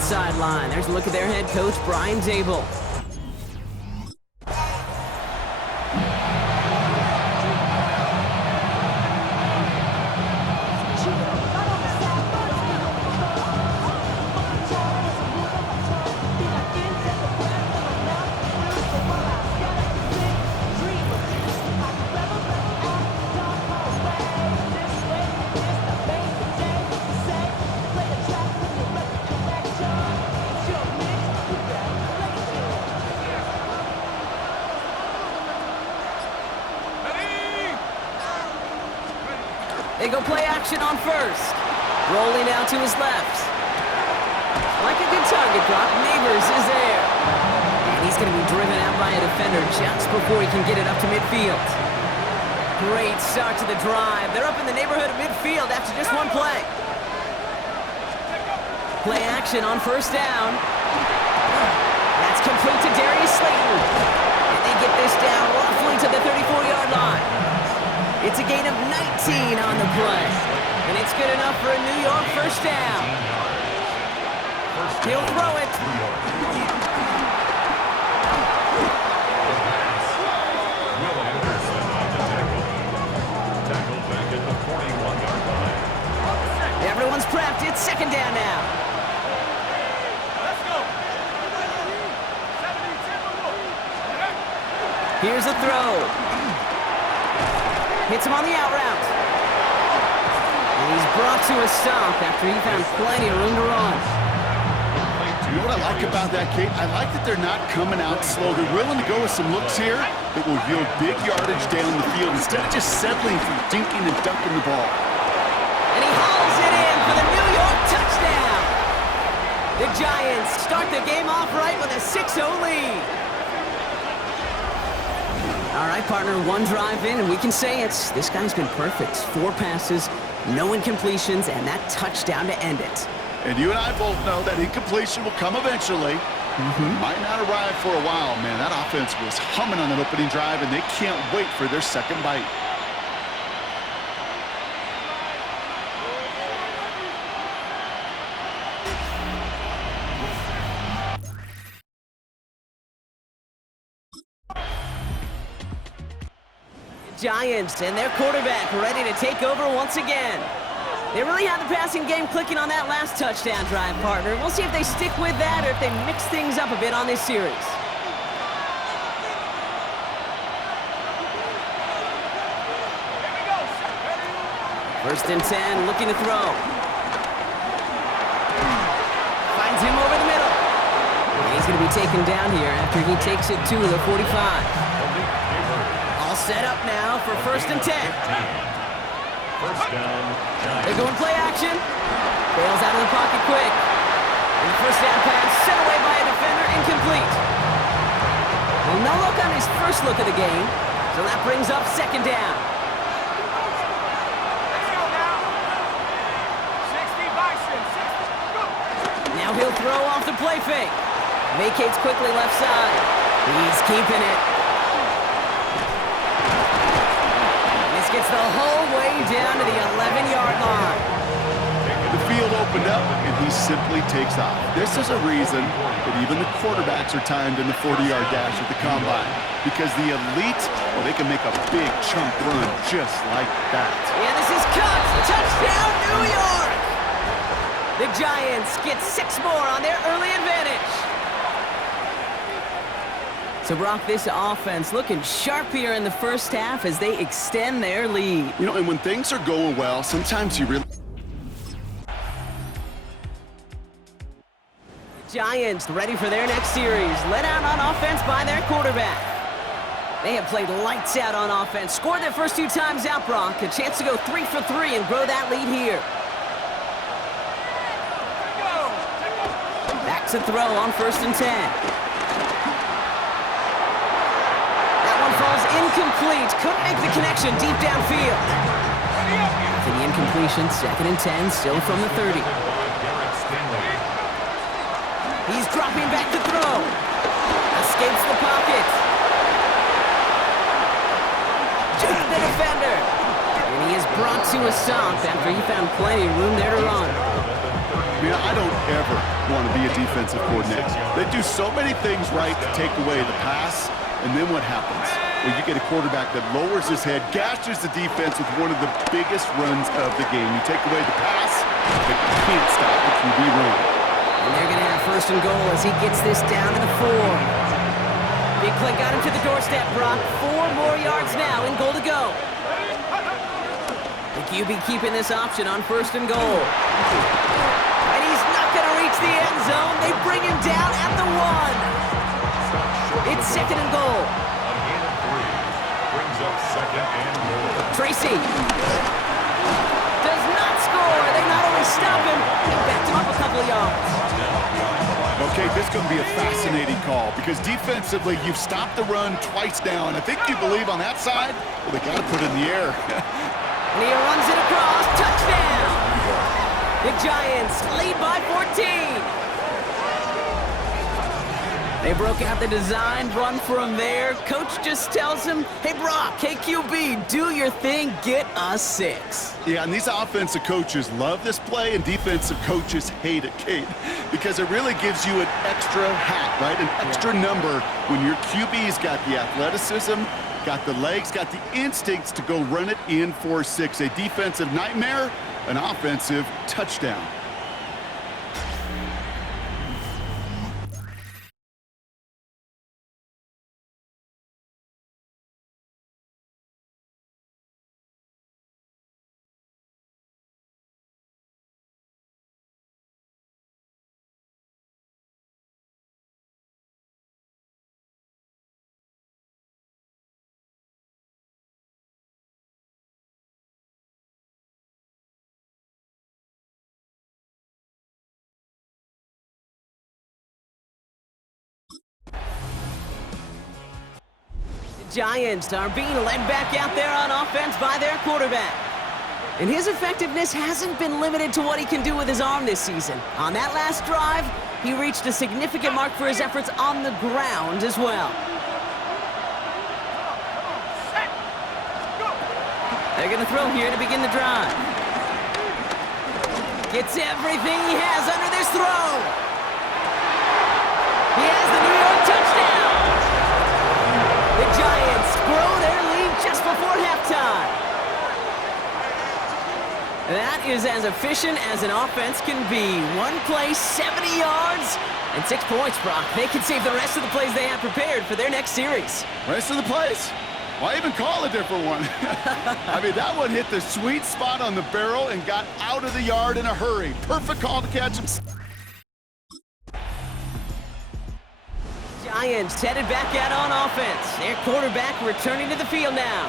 right sideline. There's a look at their head coach, Brian Dable. They go play action on first. Rolling out to his left. Like a good target drop, Neighbors is there. And he's going to be driven out by a defender just before he can get it up to midfield. Great start to the drive. They're up in the neighborhood of midfield after just one play. Play action on first down. That's complete to Darius Slayton. And they get this down roughly to the 34-yard line. It's a gain of 19 on the play. And it's good enough for a New York first down. He'll throw it. Everyone's prepped. It's second down now. Let's go. Here's a throw. Hits him on the out route. And he's brought to a stop after he found plenty of room to run. You know what I like about that, Kate? I like that they're not coming out slow. They're willing to go with some looks here that will yield big yardage down the field instead of just settling for dinking and dunking the ball. And he hauls it in for the New York touchdown. The Giants start the game off right with a 6-0 lead. All right, partner, one drive in, and we can say this guy's been perfect. 4 passes, no incompletions, and that touchdown to end it. And you and I both know that incompletion will come eventually. Might not arrive for a while, man. That offense was humming on that opening drive, and they can't wait for their second bite. Giants and their quarterback ready to take over once again. They really had the passing game clicking on that last touchdown drive, partner. We'll see if they stick with that or if they mix things up a bit on this series. First and 10, looking to throw. Finds him over the middle. And he's going to be taken down here after he takes it to the 45. All set up now for first and 10. First down. They're going play action. Bails out of the pocket quick. And the first down pass sent away by a defender, incomplete. Well, no look on his first look of the game, so that brings up second down. Now he'll throw off the play fake. Vacates quickly left side. He's keeping it. Gets the whole way down to the 11-yard line. The field opened up, and he simply takes off. This is a reason that even the quarterbacks are timed in the 40-yard dash at the combine, because the elite, well, they can make a big chunk run just like that. Yeah, this is cut. Touchdown, New York! The Giants get 6 more on their early advantage. So, Brock, this offense looking sharp here in the first half as they extend their lead. You know, and when things are going well, sometimes you really... Giants ready for their next series. Let out on offense by their quarterback. They have played lights out on offense. Scored their first 2 times out, Brock. A chance to go 3 for 3 and grow that lead here. Back to throw on first and 10. Falls incomplete. Couldn't make the connection deep downfield. For the incompletion, second and 10, still from the 30. He's dropping back to throw. Escapes the pocket. Just the defender. And he is brought to a stop after he found plenty of room there to run. Man, I don't ever want to be a defensive coordinator. They do so many things right to take away the pass, and then what happens? Well, you get a quarterback that lowers his head, gashes the defense with one of the biggest runs of the game. You take away the pass, but you can't stop the QB run. And they're going to have first and goal as he gets this down to the 4. Big play got him to the doorstep, Brock. 4 more yards now and goal to go. The QB keeping this option on first and goal. And he's not going to reach the end zone. They bring him down at the 1. It's second and goal. A gain of 3. Brings up second and goal. Tracy does not score. They not only stop him, they backed him up a couple of yards. Okay, this is going to be a fascinating call because defensively, you've stopped the run twice now, and I think you believe on that side, well, they got to put it in the air. And he runs it across. Touchdown! The Giants lead by 14. They broke out the design run from there. Coach just tells him, hey, Brock, hey, QB, do your thing, get us 6. Yeah, and these offensive coaches love this play, and defensive coaches hate it, Kate, because it really gives you an extra hat, right? An extra number when your QB's got the athleticism, got the legs, got the instincts to go run it in for 6. A defensive nightmare, an offensive touchdown. Giants are being led back out there on offense by their quarterback. And his effectiveness hasn't been limited to what he can do with his arm this season. On that last drive, he reached a significant mark for his efforts on the ground as well. They're going to throw here to begin the drive. Gets everything he has under this throw. He has the New York touchdown. The Giants grow their lead just before halftime. That is as efficient as an offense can be. One play, 70 yards, and 6 points, Brock. They can save the rest of the plays they have prepared for their next series. Rest of the plays? Why even call a different one? I mean, that one hit the sweet spot on the barrel and got out of the yard in a hurry. Perfect call to catch him. Giants headed back out on offense. Their quarterback returning to the field now.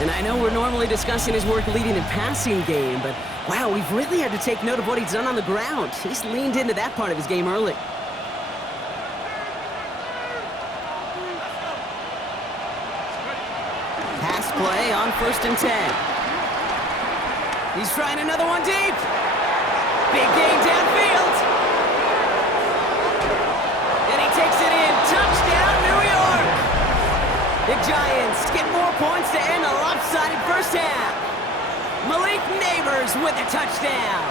And I know we're normally discussing his work leading the passing game, but wow, we've really had to take note of what he's done on the ground. He's leaned into that part of his game early. Pass play on 1st and 10. He's trying another one deep. Big gain downfield. And he takes it in. Touchdown, New York. The Giants get more points to end a lopsided first half. Malik Neighbors with a touchdown.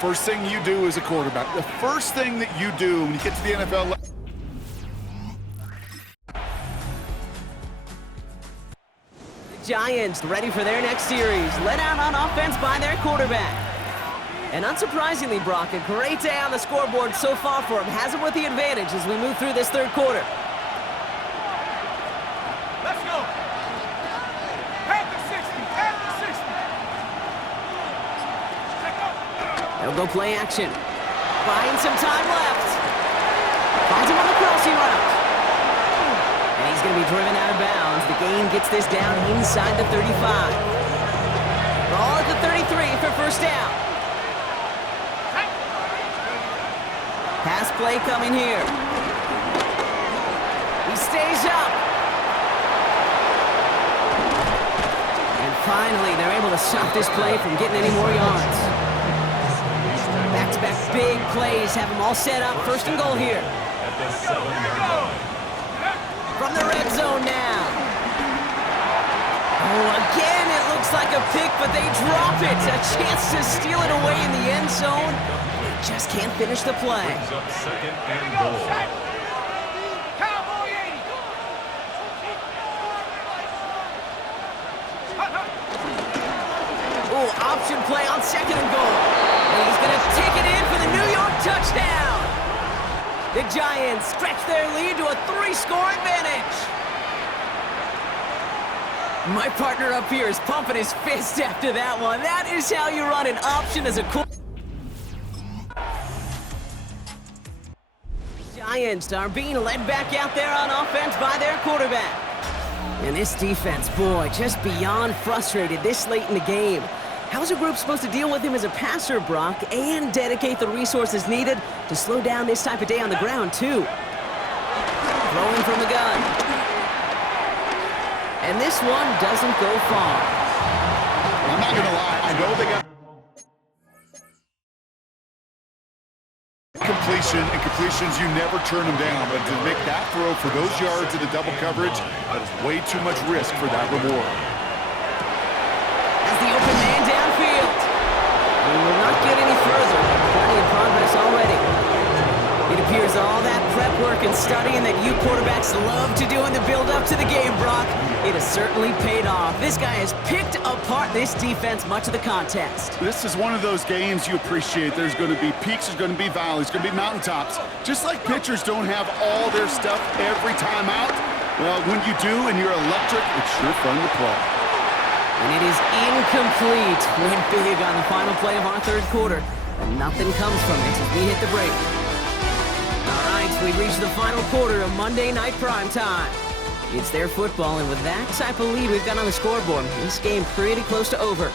First thing you do as a quarterback, the first thing that you do when you get to the NFL. The Giants ready for their next series, led out on offense by their quarterback. And unsurprisingly, Brock, a great day on the scoreboard so far for him. Has him with the advantage as we move through this third quarter. Let's go. At the 60, at the 60. They'll go play action. Buying some time left. Finds him on the crossing route. And he's going to be driven out of bounds. The gain gets this down inside the 35. Ball at the 33 for first down. Pass play coming here. He stays up. And finally, they're able to stop this play from getting any more yards. Back-to-back big plays have them all set up. First and goal here. At the 7-yard line. From the red zone now. Oh, again, it looks looks like a pick, but they drop it. A chance to steal it away in the end zone. They just can't finish the play. Brings up second Here and we go, goal. set. Cowboy 80. Oh, option play on second and goal. And he's going to take it in for the New York touchdown. The Giants stretch their lead to a 3-score advantage. My partner up here is pumping his fist after that one. That is how you run an option as a quarterback. Giants are being led back out there on offense by their quarterback. And this defense, boy, just beyond frustrated this late in the game. How's a group supposed to deal with him as a passer, Brock, and dedicate the resources needed to slow down this type of day on the ground, too? Throwing from the gun. And this one doesn't go far. I'm not going to lie. I know they got completion, and completions, you never turn them down. But to make that throw for those yards in the double coverage, that is way too much risk for that reward. As the open man downfield. We will not get any further. Plenty of progress already. It appears all that prep work and studying that you quarterbacks love to do in the build-up to the game, Brock, it has certainly paid off. This guy has picked apart this defense much of the contest. This is one of those games you appreciate. There's going to be peaks, there's going to be valleys, there's going to be mountaintops. Just like pitchers don't have all their stuff every time out, well, when you do and you're electric, it's sure fun to play. And it is incomplete. Went big on the final play of our third quarter, but nothing comes from it as we hit the break. All right, we've reached the final quarter of Monday Night Primetime. It's their football, and with that type of lead we've got on the scoreboard, this game pretty close to over.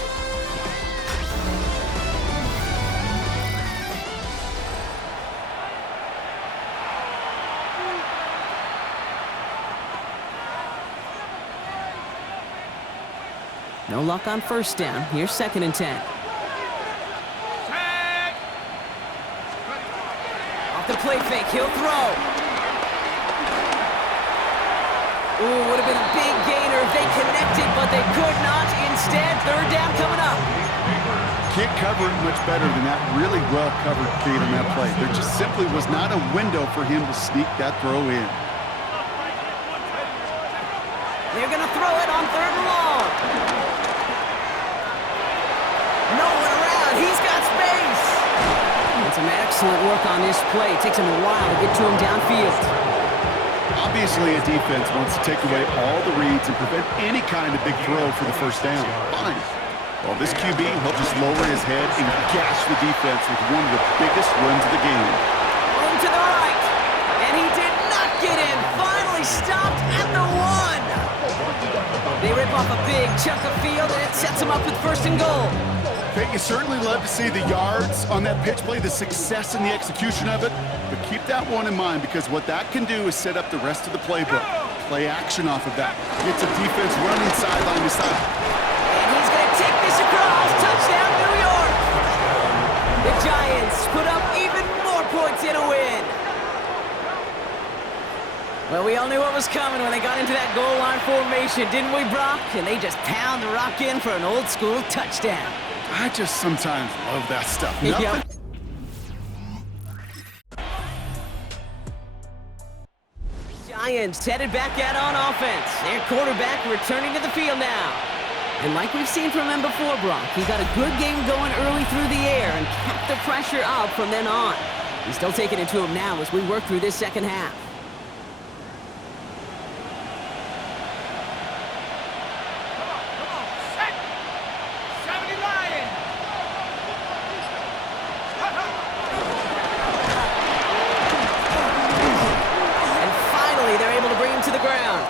No luck on first down. Here's 2nd and 10. Set. Off the play fake, he'll throw. Ooh, would have been a big gainer if they connected, but they could not. Instead, 3rd down coming up. Can't cover it much better than that really well-covered kid on that play. There just simply was not a window for him to sneak that throw in. They're going to throw it on 3rd and long. No one around. He's got space. And some excellent work on this play. It takes him a while to get to him downfield. Obviously, a defense wants to take away all the reads and prevent any kind of big throw for the first down. Fine. Well, this QB, he'll just lower his head and gash the defense with one of the biggest runs of the game. Room to the right. And he did not get in. Finally stopped at the 1. They rip off a big chunk of field, and it sets him up with 1st and goal. Hey, you certainly love to see the yards on that pitch play, the success in the execution of it, but keep that one in mind because what that can do is set up the rest of the playbook. Play action off of that. Gets a defense running sideline to side. And he's going to take this across. Touchdown, New York. The Giants put up even more points in a win. Well, we all knew what was coming when they got into that goal line formation, didn't we, Brock? And they just pound the rock in for an old-school touchdown. I just sometimes love that stuff. Yep. Nothing. Giants headed back out on offense. Their quarterback returning to the field now. And like we've seen from him before, Brock, he got a good game going early through the air and kept the pressure up from then on. He's still taking it to him now as we work through this second half. Come on, set. 70 Lion. And finally, they're able to bring him to the ground.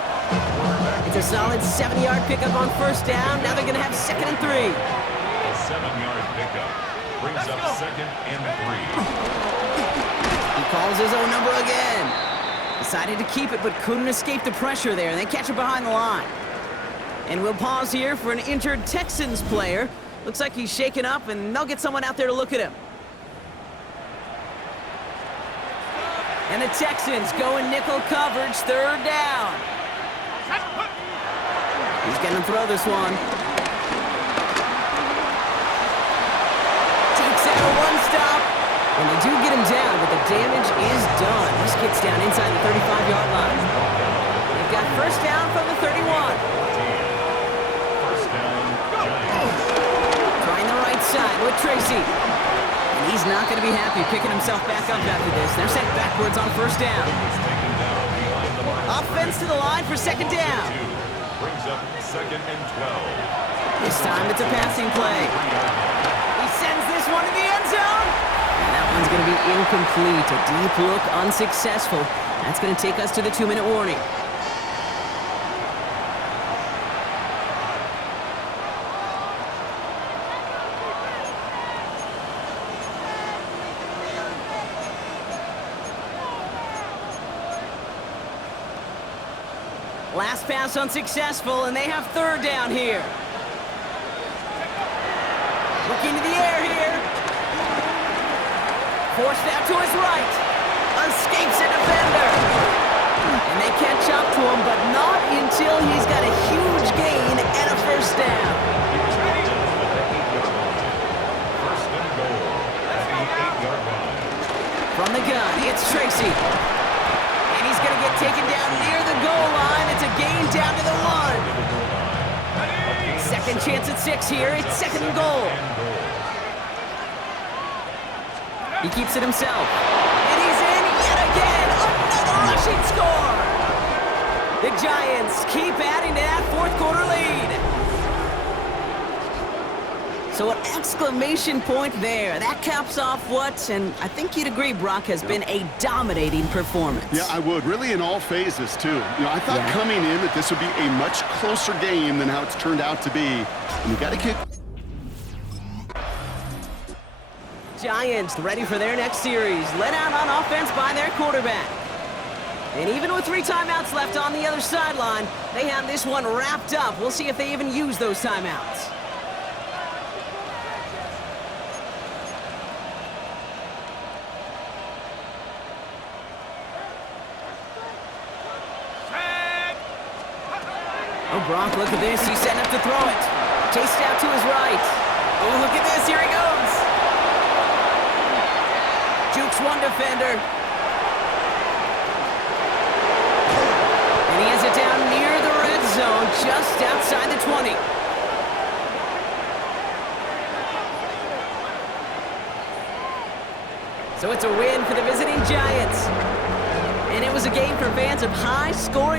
It's a solid 70-yard pickup on 1st down. Now they're going to have 2nd and 3. A 7-yard pickup brings up 2nd and 3. He calls his own number again. Decided to keep it, but couldn't escape the pressure there, and they catch it behind the line. And we'll pause here for an injured Texans player. Looks like he's shaken up, and they'll get someone out there to look at him. And the Texans go in nickel coverage, 3rd down. He's going to throw this one. And they do get him down, but the damage is done. This gets down inside the 35-yard line. They've got first down from the 31. First down, Giants. Trying the right side with Tracy. And he's not going to be happy picking himself back up after this. They're sent backwards on first down. Is taken down behind the mark. Offense to the line for second down. Brings up second and 12. This time it's a passing play. He sends this one to the end zone. And that one's going to be incomplete. A deep look, unsuccessful. That's going to take us to the 2-minute warning. Last pass unsuccessful, and they have third down here. Looking to the air here. Forced out to his right. Escapes a defender. And they catch up to him, but not until he's got a huge gain and a first down. First and goal at the 8-yard line. From the gun, it's Tracy. And he's going to get taken down near the goal line. It's a gain down to the 1. Second chance at 6 here. It's second and goal. He keeps it himself. And he's in yet again. Another rushing score. The Giants keep adding to that fourth quarter lead. So an exclamation point there. That caps off what, and I think you'd agree, Brock, has been a dominating performance. Yeah, I would. Really in all phases, too. You know, I thought coming in that this would be a much closer game than how it's turned out to be. And you got to kick. Giants ready for their next series. Led out on offense by their quarterback. And even with 3 timeouts left on the other sideline, they have this one wrapped up. We'll see if they even use those timeouts. Oh, Brock, look at this. He's setting up to throw it. Chased out to his right. Oh, look at this. Here he goes. Jukes one defender. And he has it down near the red zone, just outside the 20. So it's a win for the visiting Giants. And it was a game for fans of high-scoring